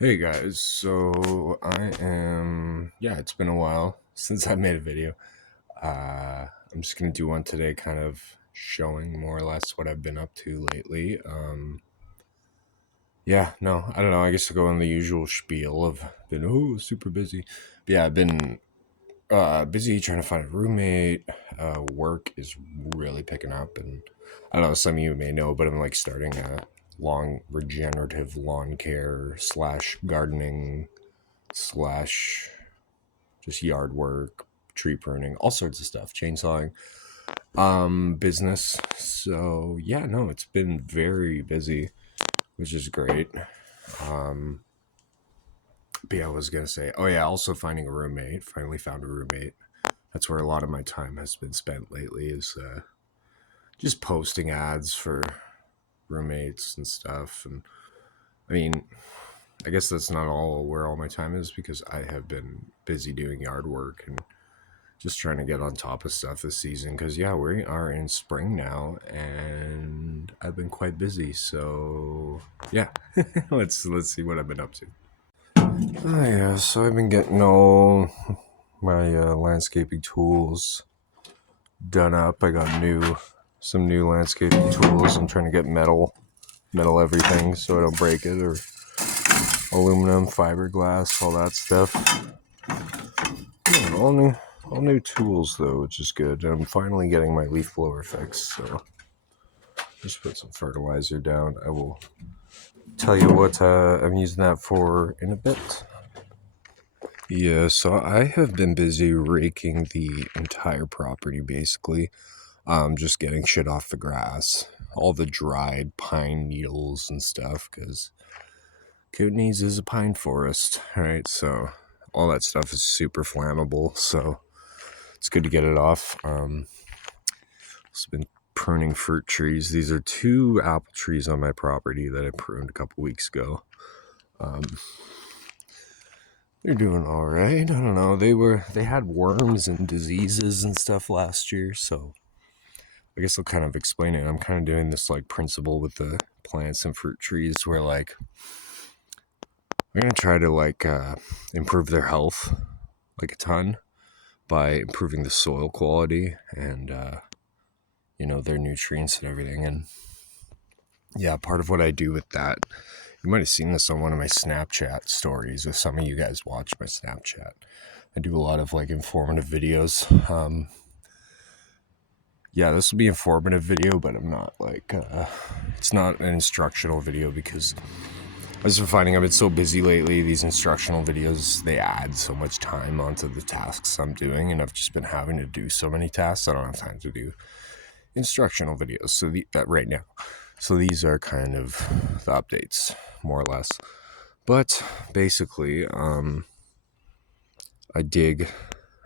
Hey guys, so it's been a while since I made a video. I'm just gonna do one today, kind of showing more or less what I've been up to lately. I don't know. I guess I'll go on the usual spiel of been super busy. But yeah, I've been busy trying to find a roommate. Work is really picking up, and I don't know. Some of you may know, but I'm like starting a long regenerative lawn care slash gardening slash just yard work, tree pruning, all sorts of stuff, chainsawing, business. So yeah, no, it's been very busy, which is great. Um, but yeah, I was gonna say, oh yeah, also finding a roommate. Finally found a roommate. That's where a lot of my time has been spent lately. Is just posting ads for roommates and stuff. And I mean, I guess that's not all where all my time is because I have been busy doing yard work and just trying to get on top of stuff this season because yeah, we are in spring now and I've been quite busy. So yeah, let's see what I've been up to. Oh yeah, so I've been getting all my landscaping tools done up. I got some new landscaping tools. I'm trying to get metal everything so I don't break it, or aluminum, fiberglass, all that stuff. Yeah, all new tools though, which is good. I'm finally getting my leaf blower fixed, so just put some fertilizer down. I will tell you what I'm using that for in a bit. Yeah, so I have been busy raking the entire property basically. Just getting shit off the grass, all the dried pine needles and stuff, because Kootenays is a pine forest, right? So all that stuff is super flammable, so it's good to get it off. I've been pruning fruit trees. These are two apple trees on my property that I pruned a couple weeks ago. They're doing all right. I don't know. They had worms and diseases and stuff last year, so I guess I'll kind of explain it. I'm kind of doing this like principle with the plants and fruit trees where like I'm gonna try to improve their health like a ton by improving the soil quality and their nutrients and everything. And yeah, part of what I do with that, you might have seen this on one of my Snapchat stories, if some of you guys watch my Snapchat. I do a lot of like informative videos. Yeah, this will be informative video, but I'm not it's not an instructional video because I've just been finding I've been so busy lately. These instructional videos, they add so much time onto the tasks I'm doing, and I've just been having to do so many tasks I don't have time to do instructional videos. So right now, so these are kind of the updates, more or less. But basically, I dig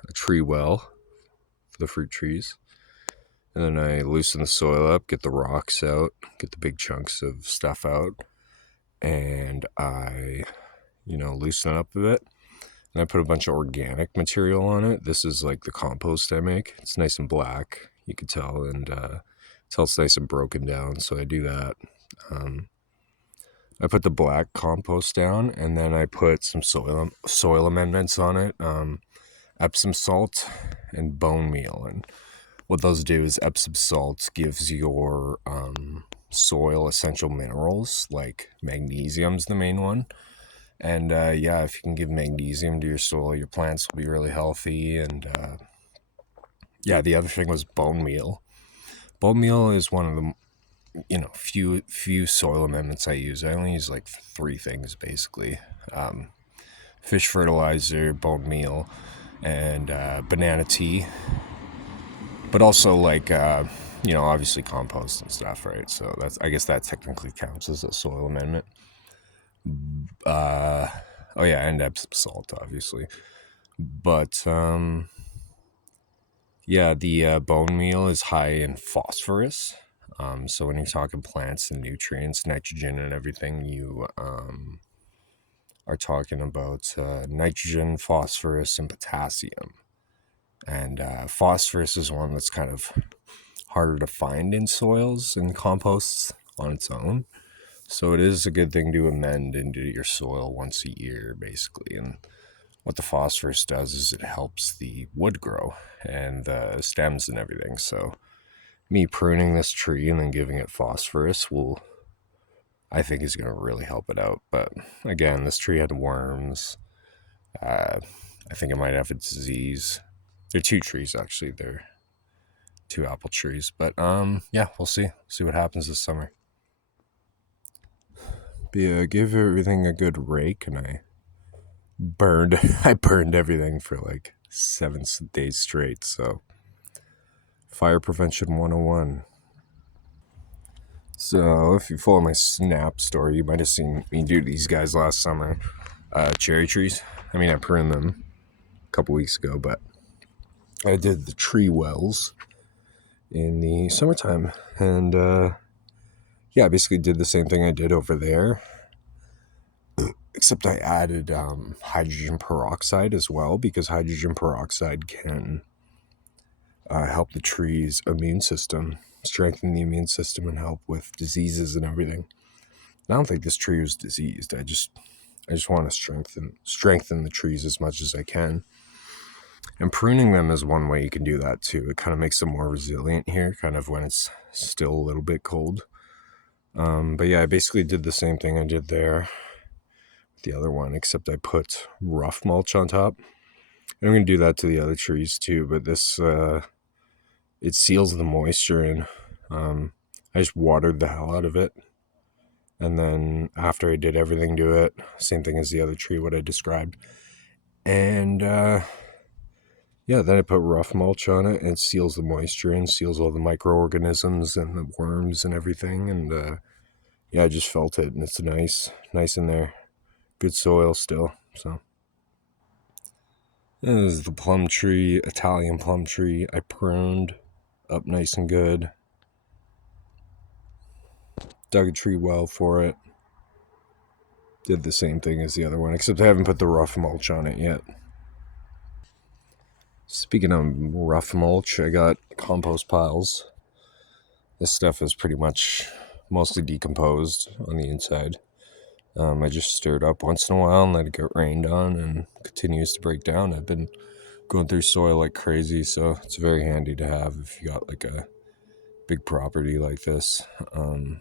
a tree well for the fruit trees, and then I loosen the soil up, get the rocks out, get the big chunks of stuff out, and I, loosen it up a bit. And I put a bunch of organic material on it. This is like the compost I make. It's nice and black, you can tell, and tell it's nice and broken down. So I do that. I put the black compost down, and then I put some soil amendments on it. Epsom salt and bone meal. And what those do is Epsom salt gives your soil essential minerals, like magnesium's the main one. And if you can give magnesium to your soil, your plants will be really healthy. And the other thing was bone meal. Bone meal is one of the few soil amendments I use. I only use like three things basically: fish fertilizer, bone meal, and banana tea. But also obviously compost and stuff, right? So I guess that technically counts as a soil amendment. And Epsom salt, obviously. But the bone meal is high in phosphorus. So when you're talking plants and nutrients, nitrogen and everything, you are talking about nitrogen, phosphorus, and potassium. And phosphorus is one that's kind of harder to find in soils and composts on its own. So it is a good thing to amend into your soil once a year, basically. And what the phosphorus does is it helps the wood grow and the stems and everything. So me pruning this tree and then giving it phosphorus I think, is going to really help it out. But again, this tree had worms. Uh, I think it might have a disease. They're two trees, actually. They're two apple trees. But yeah, we'll see. See what happens this summer. But yeah, give everything a good rake, and burned I burned everything for like 7 days straight. So fire prevention 101. So if you follow my Snap story, you might have seen me do these guys last summer. Cherry trees. I mean, I pruned them a couple weeks ago, but I did the tree wells in the summertime. And yeah, I basically did the same thing I did over there, except I added hydrogen peroxide as well, because hydrogen peroxide can help the tree's immune system, strengthen the immune system, and help with diseases and everything. I don't think this tree was diseased. I just want to strengthen the trees as much as I can. And pruning them is one way you can do that too. It kind of makes them more resilient here, kind of when it's still a little bit cold. But yeah, I basically did the same thing I did there with the other one, except I put rough mulch on top. And I'm going to do that to the other trees too, but this, it seals the moisture in. I just watered the hell out of it. And then after I did everything to it, same thing as the other tree, what I described. And yeah, then I put rough mulch on it, and it seals the moisture in, seals all the microorganisms and the worms and everything. And yeah, I just felt it, and it's nice in there. Good soil still. So yeah, this is the plum tree, Italian plum tree. I pruned up nice and good. Dug a tree well for it. Did the same thing as the other one, except I haven't put the rough mulch on it yet. Speaking of rough mulch, I got compost piles. This stuff is pretty much mostly decomposed on the inside. I just stir it up once in a while and let it get rained on, and continues to break down. I've been going through soil like crazy, so it's very handy to have if you got like a big property like this. Oh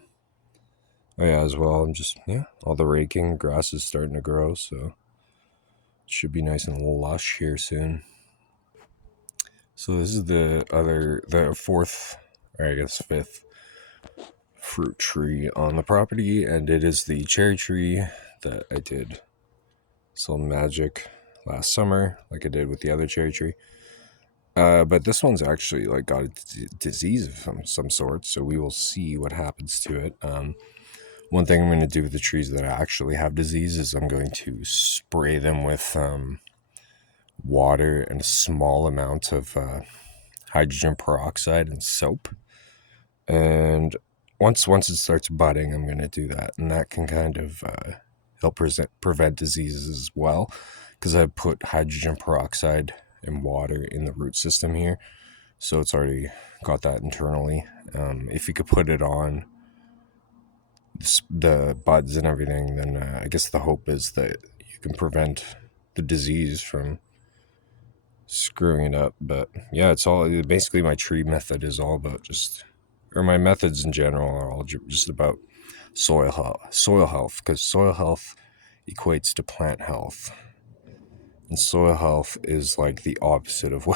yeah, as well, I'm just, all the raking, grass is starting to grow, so it should be nice and lush here soon. So this is the fourth, or I guess fifth fruit tree on the property, and it is the cherry tree that I did some magic last summer, like I did with the other cherry tree. But this one's actually like got a disease of some sort, so we will see what happens to it. One thing I'm going to do with the trees that actually have disease is I'm going to spray them with water and a small amount of hydrogen peroxide and soap. And once it starts budding, I'm going to do that, and that can kind of help prevent diseases as well, because I put hydrogen peroxide and water in the root system here, so it's already got that internally. If you could put it on the buds and everything, then I guess the hope is that you can prevent the disease from screwing it up. But yeah, it's all basically, my tree method is all about my methods in general are all just about soil health, because soil health equates to plant health, and soil health is like the opposite of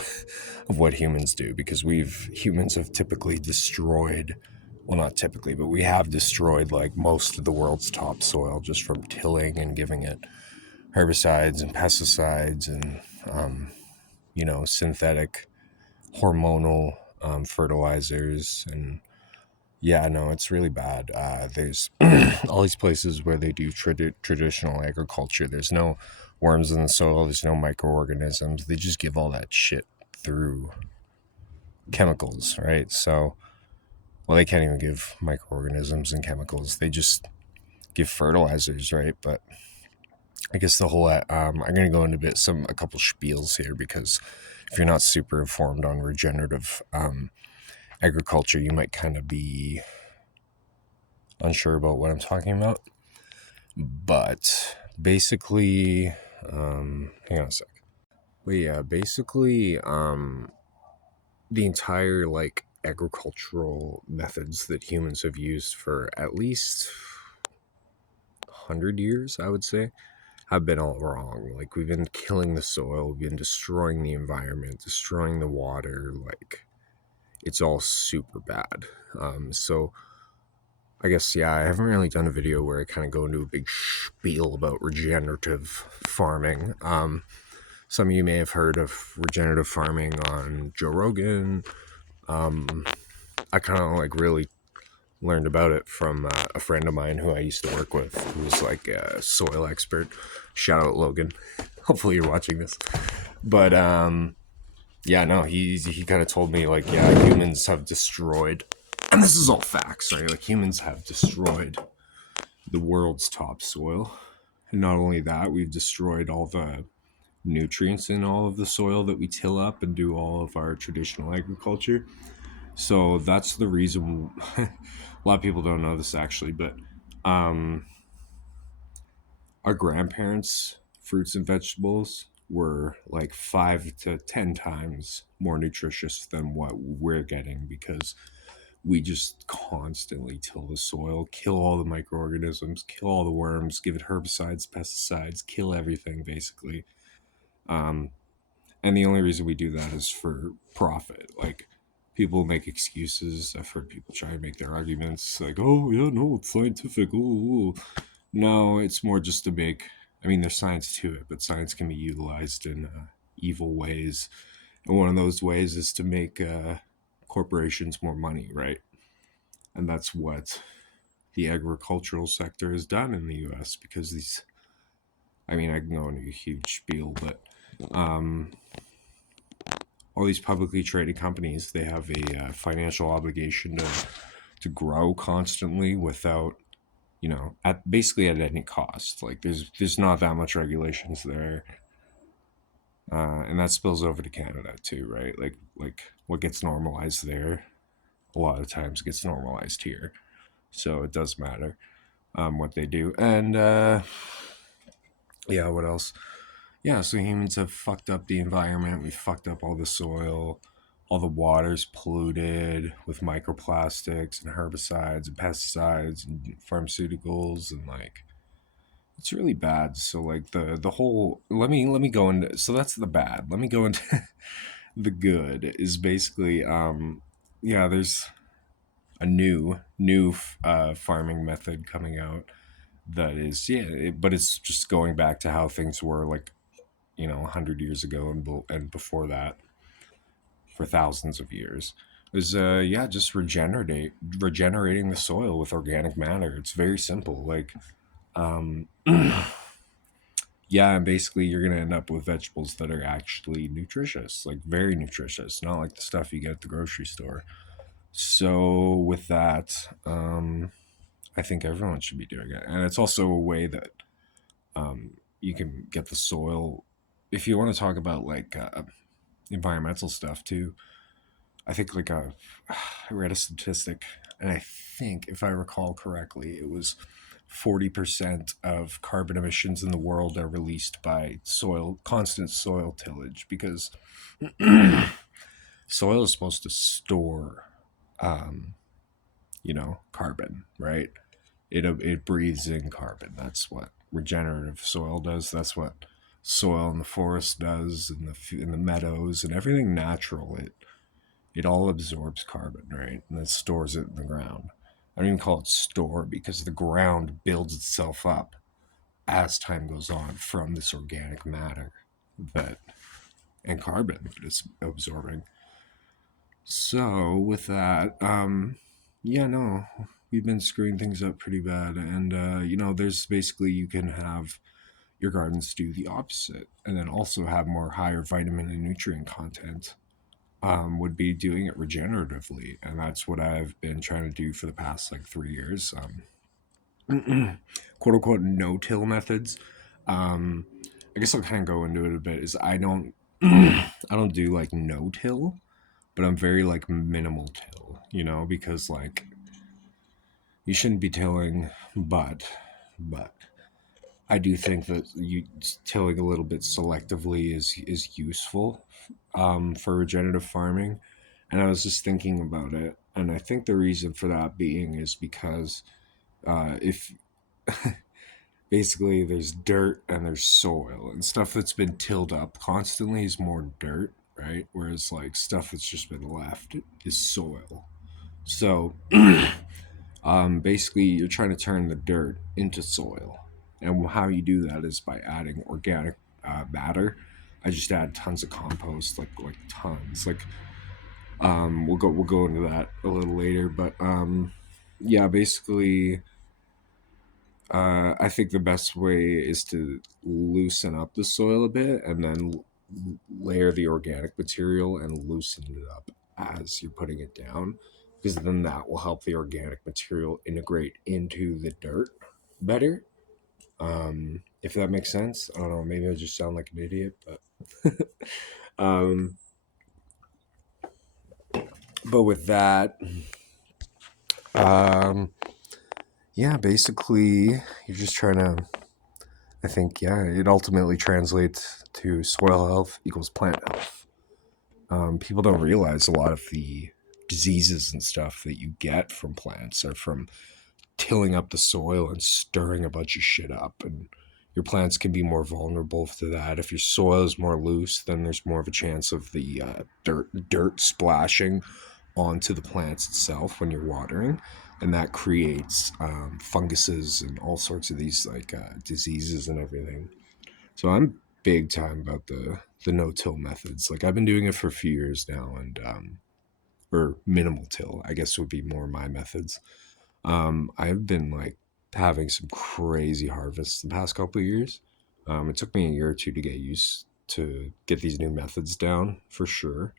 what humans do, because humans have typically destroyed, well, not typically, but we have destroyed like most of the world's topsoil just from tilling and giving it herbicides and pesticides and synthetic hormonal fertilizers. And yeah, no, it's really bad. There's all these places where they do traditional agriculture. There's no worms in the soil. There's no microorganisms. They just give all that shit through chemicals, right? So, well, they can't even give microorganisms and chemicals. They just give fertilizers, right? But I guess the whole I'm going to go into a couple spiels here, because if you're not super informed on regenerative agriculture, you might kind of be unsure about what I'm talking about. But basically, hang on a sec. But yeah, basically, the entire like agricultural methods that humans have used for at least 100 years, I would say, have been all wrong. Like we've been killing the soil, we've been destroying the environment, destroying the water. Like it's all super bad. So I guess yeah, I haven't really done a video where I kind of go into a big spiel about regenerative farming. Some of you may have heard of regenerative farming on Joe Rogan. I kind of like really learned about it from a friend of mine who I used to work with, who was like a soil expert. Shout out Logan. Hopefully you're watching this. But yeah, no, he kind of told me like, yeah, humans have destroyed, and this is all facts, right? Like humans have destroyed the world's topsoil, and not only that, we've destroyed all the nutrients in all of the soil that we till up and do all of our traditional agriculture. So that's the reason. A lot of people don't know this actually, but um, our grandparents' fruits and vegetables were like 5 to 10 times more nutritious than what we're getting because we just constantly till the soil, kill all the microorganisms, kill all the worms, give it herbicides, pesticides, kill everything basically. Um, and the only reason we do that is for profit. Like people make excuses. I've heard people try and make their arguments like, "Oh yeah, no, it's scientific." Ooh. No, it's more just to make. I mean, there's science to it, but science can be utilized in evil ways, and one of those ways is to make corporations more money, right? And that's what the agricultural sector has done in the U.S. because these. I mean, I can go into a huge spiel, but um, all these publicly traded companies, they have a financial obligation to grow constantly without, at basically at any cost. Like there's not that much regulations there, and that spills over to Canada too, right? Like what gets normalized there, a lot of times gets normalized here, so it does matter what they do. And yeah, what else? Yeah, so humans have fucked up the environment. We fucked up all the soil. All the water's polluted with microplastics and herbicides and pesticides and pharmaceuticals and like it's really bad. So like the whole let me go into so that's the bad. Let me go into the good is basically yeah, there's a new farming method coming out that is yeah, but it's just going back to how things were like 100 years ago and before that for thousands of years is yeah just regenerating the soil with organic matter. It's very simple. Like um yeah, and basically you're gonna end up with vegetables that are actually nutritious, like very nutritious, not like the stuff you get at the grocery store. So with that, I think everyone should be doing it, and it's also a way that you can get the soil. If you want to talk about like environmental stuff too, I think like I read a statistic, and I think if I recall correctly, it was 40% of carbon emissions in the world are released by constant soil tillage, because soil is supposed to store, um, carbon, right? It breathes in carbon. That's what regenerative soil does. That's what soil in the forest does, in the meadows and everything natural. It all absorbs carbon, right? And then stores it in the ground. I don't even call it store because the ground builds itself up as time goes on from this organic matter that and carbon that it's absorbing. So with that, yeah, no, we've been screwing things up pretty bad, and there's basically you can have your gardens do the opposite, and then also have more higher vitamin and nutrient content. Would be doing it regeneratively, and that's what I've been trying to do for the past like 3 years. Quote unquote no-till methods. Um, I guess I'll kind of go into it a bit. Is I don't I don't do like no-till, but I'm very like minimal till. Because like you shouldn't be tilling, but I do think that you tilling a little bit selectively is useful for regenerative farming. And I was just thinking about it, and I think the reason for that being is because if basically there's dirt and there's soil, and stuff that's been tilled up constantly is more dirt, right? Whereas like stuff that's just been left is soil. So basically, you're trying to turn the dirt into soil, and how you do that is by adding organic matter. I just add tons of compost, like tons. Like we'll go into that a little later, but yeah, basically, I think the best way is to loosen up the soil a bit, and then layer the organic material and loosen it up as you're putting it down, because then that will help the organic material integrate into the dirt better. If that makes sense. I don't know, maybe I just sound like an idiot, but um, but with that, um, yeah, basically you're just trying to. I think yeah, it ultimately translates to soil health equals plant health. People don't realize a lot of the diseases and stuff that you get from plants are from tilling up the soil and stirring a bunch of shit up, and your plants can be more vulnerable to that. If your soil is more loose, then there's more of a chance of the dirt splashing onto the plants itself when you're watering, and that creates funguses and all sorts of these like diseases and everything. So I'm big time about the no-till methods. Like I've been doing it for a few years now, and or minimal till, I guess would be more my methods. I've been like having some crazy harvests the past couple of years. It took me a year or two to get used to get these new methods down for sure,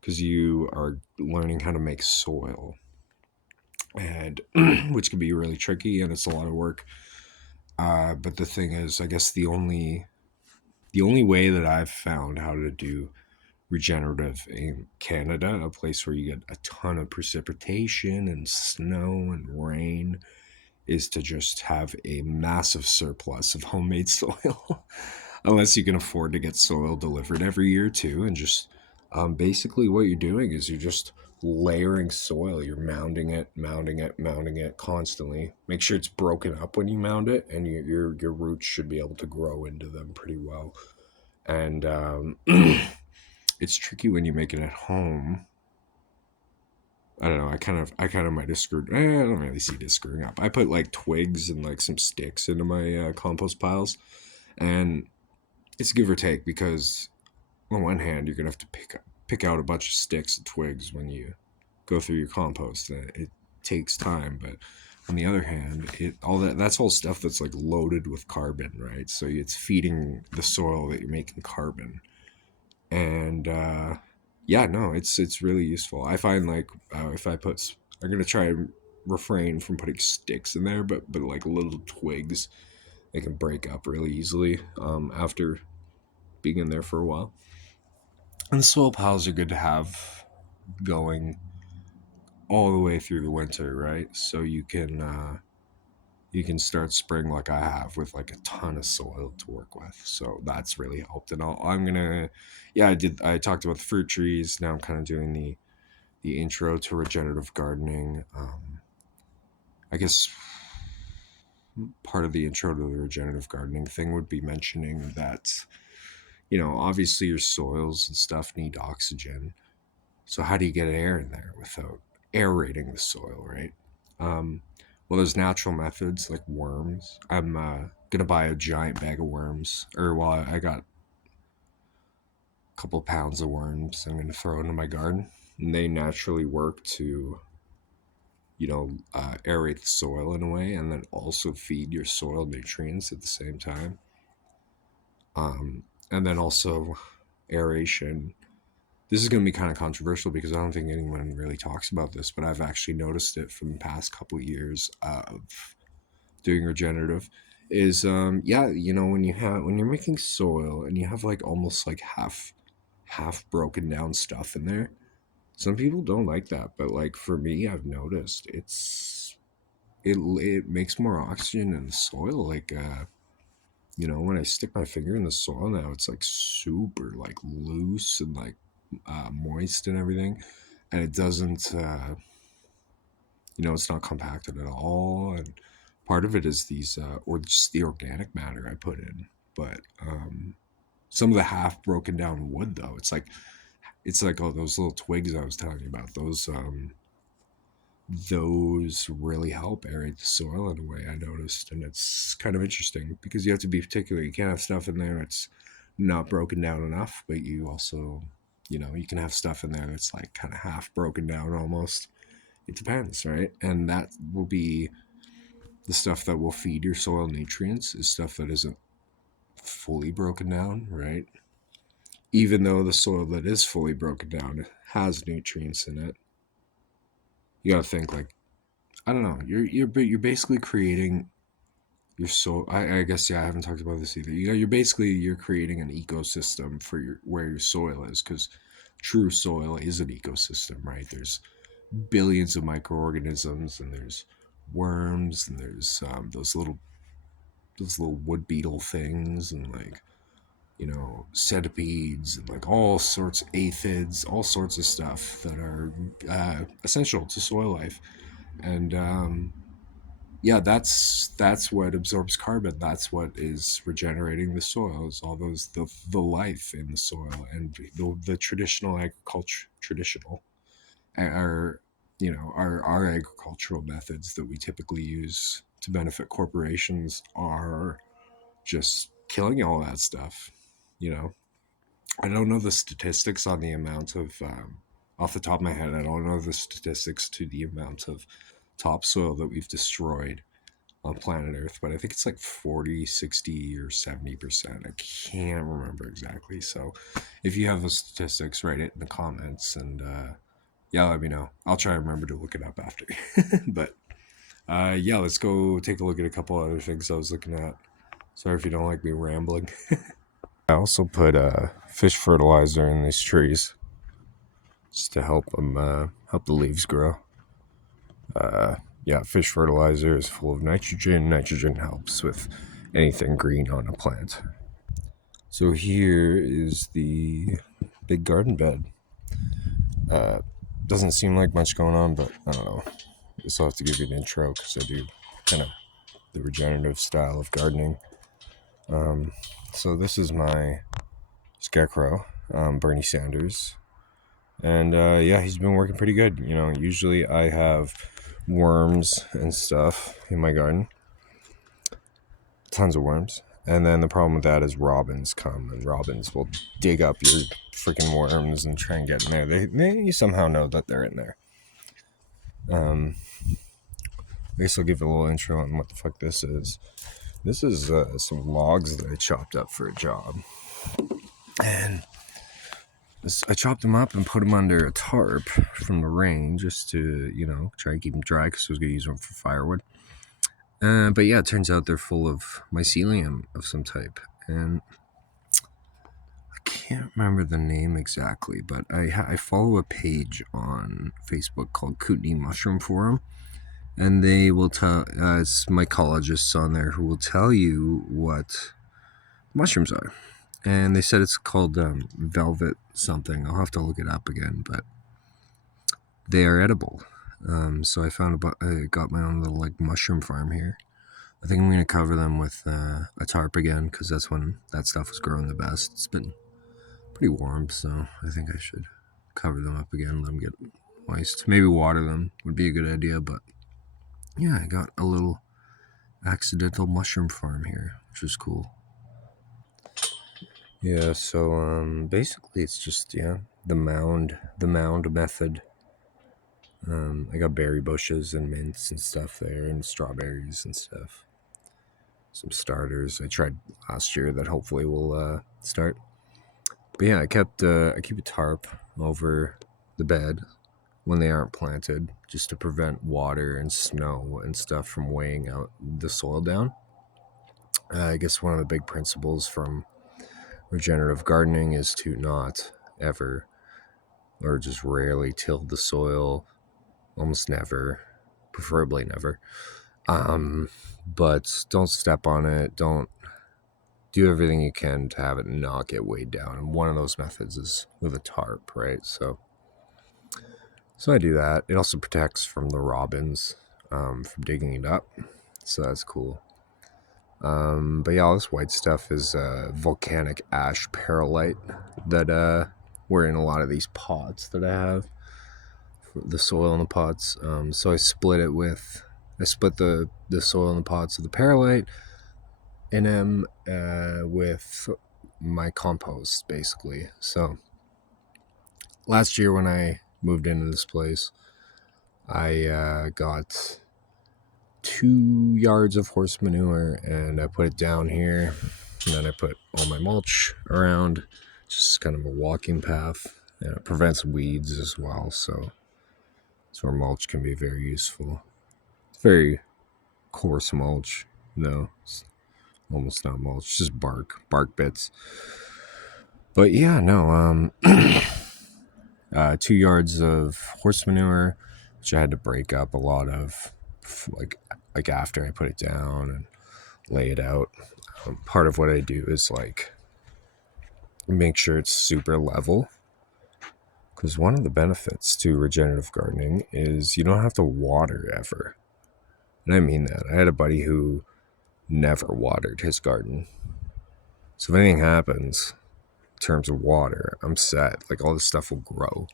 because you are learning how to make soil, and which can be really tricky and it's a lot of work. But the thing is, I guess the only way that I've found how to do regenerative in Canada, a place where you get a ton of precipitation and snow and rain, is to just have a massive surplus of homemade soil. Unless you can afford to get soil delivered every year too, and just basically what you're doing is you're just layering soil. You're mounding it constantly. Make sure it's broken up when you mound it, and your roots should be able to grow into them pretty well. And it's tricky when you make it at home. I don't know. I kind of might have screwed. I don't really see this screwing up. I put like twigs and like some sticks into my compost piles, and it's give or take, because on one hand you're gonna have to pick out a bunch of sticks and twigs when you go through your compost. And it takes time, but on the other hand, that's all stuff that's like loaded with carbon, right? So it's feeding the soil that you're making carbon, and yeah, no, it's really useful. I find like if I'm gonna try and refrain from putting sticks in there, but like little twigs, they can break up really easily after being in there for a while. And the soil piles are good to have going all the way through the winter, right? So you can start spring like I have with like a ton of soil to work with. So that's really helped. And I'm gonna, yeah, I talked about the fruit trees. Now I'm kind of doing the intro to regenerative gardening. I guess part of the intro to the regenerative gardening thing would be mentioning that, obviously your soils and stuff need oxygen. So how do you get air in there without aerating the soil, right? Um, well, there's natural methods like worms. I'm gonna buy a giant bag of worms, or well, I got a couple pounds of worms. I'm gonna throw into my garden, and they naturally work to, aerate the soil in a way, and then also feed your soil nutrients at the same time. And then also aeration. This is going to be kind of controversial because I don't think anyone really talks about this, but I've actually noticed it from the past couple of years of doing regenerative. Is yeah, when you're making soil and you have like almost like half broken down stuff in there. Some people don't like that, but like for me, I've noticed it makes more oxygen in the soil. Like when I stick my finger in the soil now, it's like super like loose and like moist and everything, and it doesn't. It's not compacted at all, and part of it is these or just the organic matter I put in, but some of the half broken down wood though, it's like all those little twigs I was telling you about. Those really help aerate the soil in a way I noticed, and it's kind of interesting because you have to be particular. You can't have stuff in there that's not broken down enough, but you also, you can have stuff in there that's like kind of half broken down almost. It depends, right? And that will be the stuff that will feed your soil nutrients is stuff that isn't fully broken down, right? Even though the soil that is fully broken down has nutrients in it, you gotta think like, I don't know. You're basically creating your soil. I guess, yeah. I haven't talked about this either. You're creating an ecosystem for where your soil is, because true soil is an ecosystem, right? There's billions of microorganisms, and there's worms, and there's those little wood beetle things, and like centipedes, and like all sorts of aphids, all sorts of stuff that are essential to soil life. And yeah, that's what absorbs carbon. That's what is regenerating the soil. Is all the life in the soil, and the traditional agriculture, our our agricultural methods that we typically use to benefit corporations are just killing all that stuff. You know, I don't know the statistics on the amount of, off the top of my head, I don't know the statistics to the amount of topsoil that we've destroyed on planet Earth, but I think it's like 40, 60, or 70%. I can't remember exactly. So if you have the statistics, write it in the comments, and yeah, let me know. I'll try to remember to look it up after. But yeah, let's go take a look at a couple other things I was looking at. Sorry if you don't like me rambling. I also put fish fertilizer in these trees just to help them help the leaves grow. Yeah, fish fertilizer is full of nitrogen. Nitrogen helps with anything green on a plant. So here is the big garden bed. Doesn't seem like much going on, but I don't know. I guess I'll have to give you an intro because I do kind of the regenerative style of gardening. So this is my scarecrow, Bernie Sanders. And yeah, he's been working pretty good. Usually I have worms and stuff in my garden. Tons of worms. And then the problem with that is robins come, and robins will dig up your freaking worms and try and get in there. They somehow know that they're in there. I guess I'll give a little intro on what the fuck this is. This is some logs that I chopped up for a job. And I chopped them up and put them under a tarp from the rain just to, try and keep them dry because I was going to use them for firewood. But yeah, it turns out they're full of mycelium of some type. And I can't remember the name exactly, but I follow a page on Facebook called Kootenai Mushroom Forum. And they will tell, it's mycologists on there who will tell you what mushrooms are. And they said it's called velvet something. I'll have to look it up again, but they are edible. So I got my own little like mushroom farm here. I think I'm going to cover them with a tarp again because that's when that stuff was growing the best. It's been pretty warm, so I think I should cover them up again, let them get moist. Maybe water them would be a good idea, but yeah, I got a little accidental mushroom farm here, which is cool. Yeah, so basically it's just the mound method. I got berry bushes and mints and stuff there, and strawberries and stuff. Some starters I tried last year that hopefully will start. But yeah, I keep a tarp over the bed when they aren't planted, just to prevent water and snow and stuff from weighing out the soil down. I guess one of the big principles from regenerative gardening is to not ever, or just rarely, till the soil, almost never, preferably never. But don't step on it. Don't do everything you can to have it not get weighed down. And one of those methods is with a tarp, right? So I do that. It also protects from the robins from digging it up. So that's cool. But yeah, all this white stuff is volcanic ash perlite that were in a lot of these pots that I have, the soil in the pots. So I split the soil in the pots of the perlite in them with my compost, basically. So last year when I moved into this place, I got 2 yards of horse manure and I put it down here, and then I put all my mulch around, just kind of a walking path, and it prevents weeds as well. So that's where mulch can be very useful. It's very coarse mulch. No, it's almost not mulch, just bark bits. But yeah, no, 2 yards of horse manure, which I had to break up a lot of, like after I put it down and lay it out. Part of what I do is like make sure it's super level, because one of the benefits to regenerative gardening is you don't have to water ever. And I mean that. I had a buddy who never watered his garden. So if anything happens in terms of water, I'm set. Like all this stuff will grow.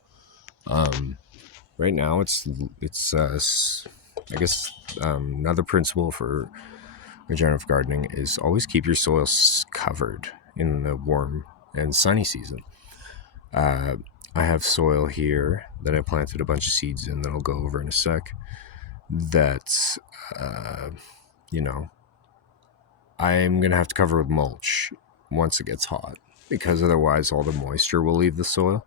Right now, it's I guess another principle for regenerative gardening is always keep your soil covered in the warm and sunny season. I have soil here that I planted a bunch of seeds in that I'll go over in a sec. That, you know, I'm going to have to cover with mulch once it gets hot, because otherwise all the moisture will leave the soil.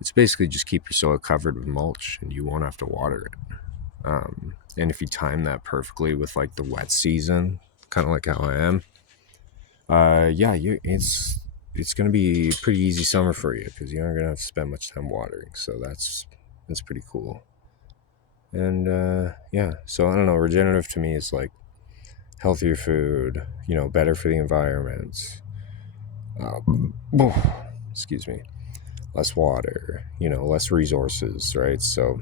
It's basically just keep your soil covered with mulch and you won't have to water it. And if you time that perfectly with like the wet season, kind of like how I am, it's going to be a pretty easy summer for you, because you aren't going to have to spend much time watering. So that's pretty cool. And so I don't know, regenerative to me is like healthier food, better for the environment. Excuse me. Less water, less resources, right? So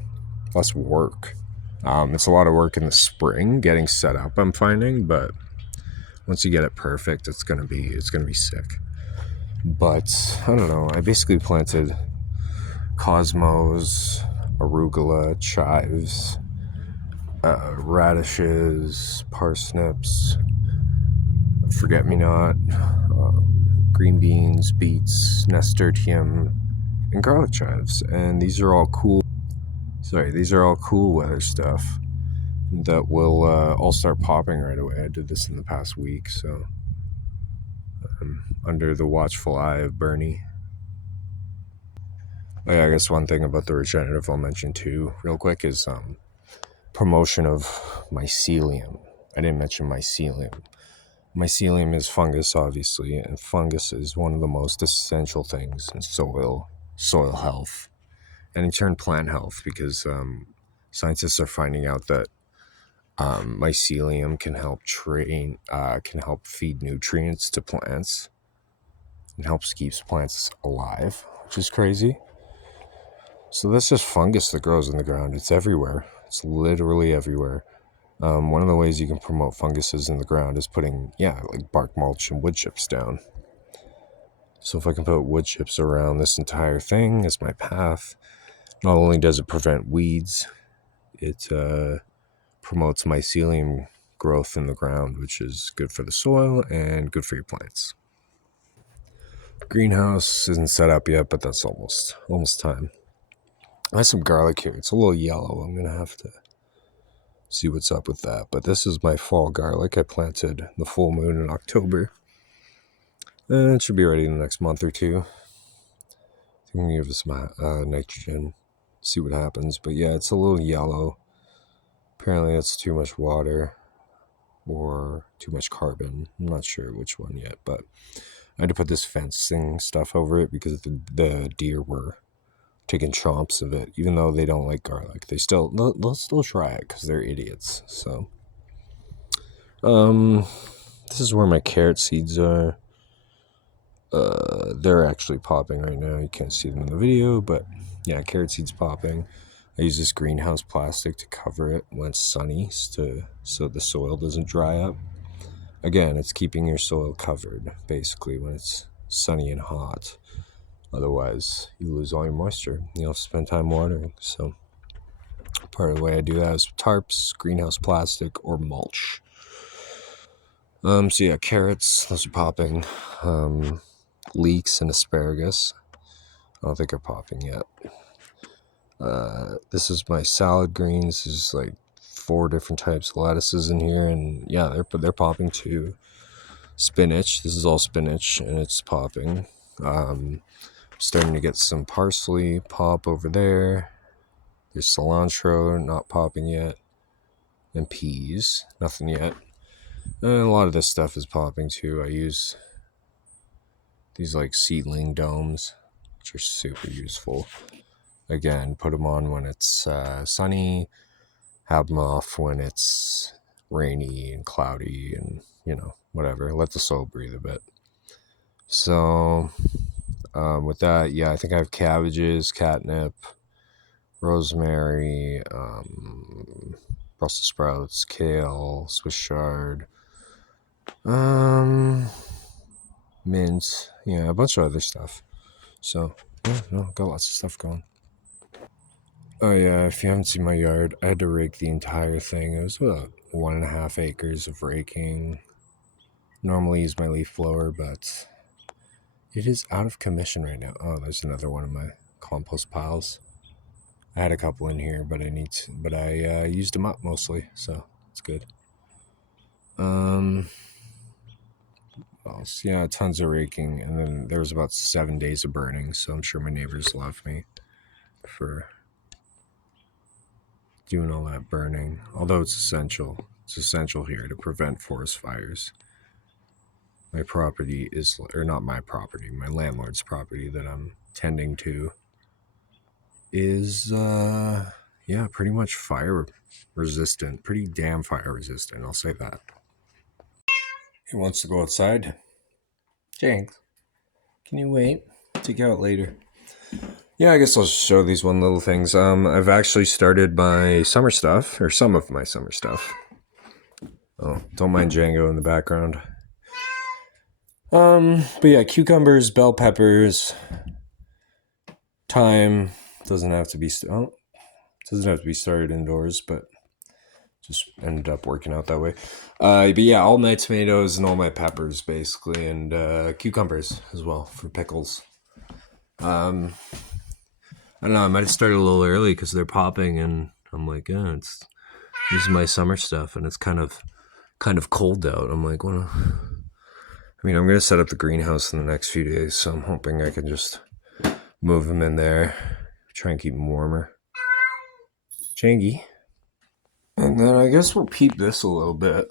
less work. It's a lot of work in the spring getting set up, I'm finding, but once you get it perfect, it's gonna be sick. But I don't know. I basically planted cosmos, arugula, chives, radishes, parsnips, forget-me-not, green beans, beets, nasturtium, and garlic chives. And these are all cool weather stuff that will all start popping right away. I did this in the past week, so under the watchful eye of Bernie. Oh, yeah, I guess one thing about the regenerative I'll mention too, real quick, is promotion of mycelium. I didn't mention mycelium. Mycelium is fungus, obviously, and fungus is one of the most essential things in soil health, and in turn plant health, because scientists are finding out that mycelium can help feed nutrients to plants and helps keeps plants alive, which is crazy. So that's just fungus that grows in the ground. It's everywhere. It's literally everywhere. One of the ways you can promote funguses in the ground is putting, like bark mulch and wood chips down. So if I can put wood chips around this entire thing as my path, not only does it prevent weeds, it promotes mycelium growth in the ground, which is good for the soil and good for your plants. Greenhouse isn't set up yet, but that's almost time. I have some garlic here. It's a little yellow. I'm gonna have to see what's up with that. But this is my fall garlic. I planted the full moon in October, and it should be ready in the next month or two. I think I'm gonna give it some nitrogen, see what happens. But yeah, it's a little yellow. Apparently that's too much water or too much carbon. I'm not sure which one yet, but I had to put this fencing stuff over it because the deer were taking chomps of it, even though they don't like garlic. They'll still try it because they're idiots. So, this is where my carrot seeds are. They're actually popping right now. You can't see them in the video, but yeah, carrot seeds popping. I use this greenhouse plastic to cover it when it's sunny, so the soil doesn't dry up. Again, it's keeping your soil covered, basically, when it's sunny and hot. Otherwise, you lose all your moisture. You'll spend time watering. So, part of the way I do that is tarps, greenhouse plastic, or mulch. So yeah, carrots, those are popping. Leeks and asparagus. I don't think are popping yet. This is my salad greens. There's like 4 different types of lettuces in here, and yeah, they're popping too. Spinach. This is all spinach, and it's popping. Starting to get some parsley pop over there. There's cilantro, not popping yet, and peas, nothing yet. And a lot of this stuff is popping too. I use these like seedling domes, which are super useful. Again, put them on when it's sunny, have them off when it's rainy and cloudy and, whatever. Let the soil breathe a bit. So, with that, yeah, I think I have cabbages, catnip, rosemary, Brussels sprouts, kale, Swiss chard, mint, yeah, a bunch of other stuff. So, yeah, no, got lots of stuff going. Oh yeah, if you haven't seen my yard, I had to rake the entire thing. It was about 1.5 acres of raking. Normally use my leaf blower, but it is out of commission right now. Oh, there's another one of my compost piles. I had a couple in here, but I used them up mostly, so it's good. Else? Yeah, tons of raking, and then there was about 7 days of burning, so I'm sure my neighbors love me for doing all that burning, although it's essential. It's essential here to prevent forest fires. My property is, or not my property, my landlord's property that I'm tending to is, pretty much fire resistant, pretty damn fire resistant, I'll say that. He wants to go outside. Jinx, can you wait? Take you out later. Yeah, I guess I'll show these one little things. I've actually started my summer stuff, or some of my summer stuff. Oh, don't mind Django in the background. But yeah, cucumbers, bell peppers, thyme. Doesn't have to be started indoors, but just ended up working out that way. But yeah, all my tomatoes and all my peppers basically, and cucumbers as well for pickles. I don't know. I might have started a little early because they're popping, and I'm like, yeah, this is my summer stuff, and it's kind of cold out. I'm like, well, I'm gonna set up the greenhouse in the next few days, so I'm hoping I can just move them in there, try and keep them warmer. Changy. And then I guess we'll peep this a little bit.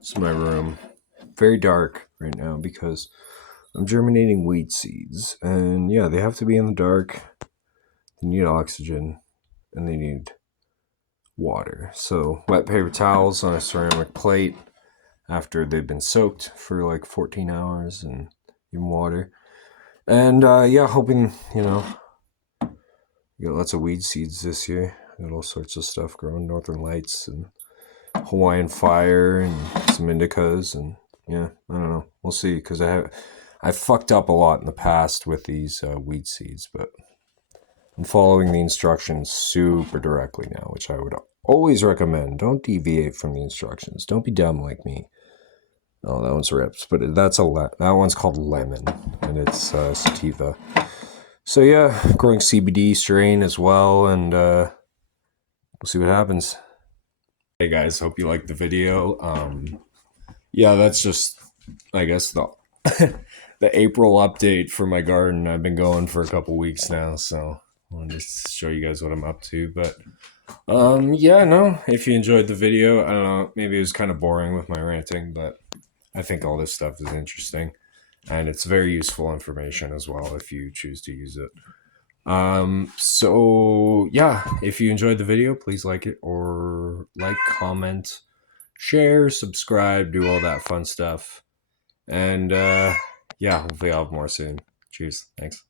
It's my room. Very dark right now because I'm germinating wheat seeds. And yeah, they have to be in the dark. They need oxygen and they need water. So wet paper towels on a ceramic plate after they've been soaked for like 14 hours and in water. And hoping, get lots of weed seeds this year. Got all sorts of stuff growing, Northern Lights and Hawaiian Fire and some indicas, and yeah, I don't know. We'll see, because I fucked up a lot in the past with these weed seeds, but I'm following the instructions super directly now, which I would always recommend. Don't deviate from the instructions. Don't be dumb like me. Oh, that one's ripped, but that one's called Lemon, and it's sativa. So yeah, growing CBD strain as well, and we'll see what happens. Hey guys, hope you liked the video. Yeah, that's just, I guess, the the April update for my garden. I've been going for a couple weeks now, so I'll just show you guys what I'm up to. But if you enjoyed the video, I don't know, maybe it was kind of boring with my ranting, but I think all this stuff is interesting, and it's very useful information as well if you choose to use it. So yeah, if you enjoyed the video, please like it, or like, comment, share, subscribe, do all that fun stuff. And yeah, hopefully I'll have more soon. Cheers. Thanks.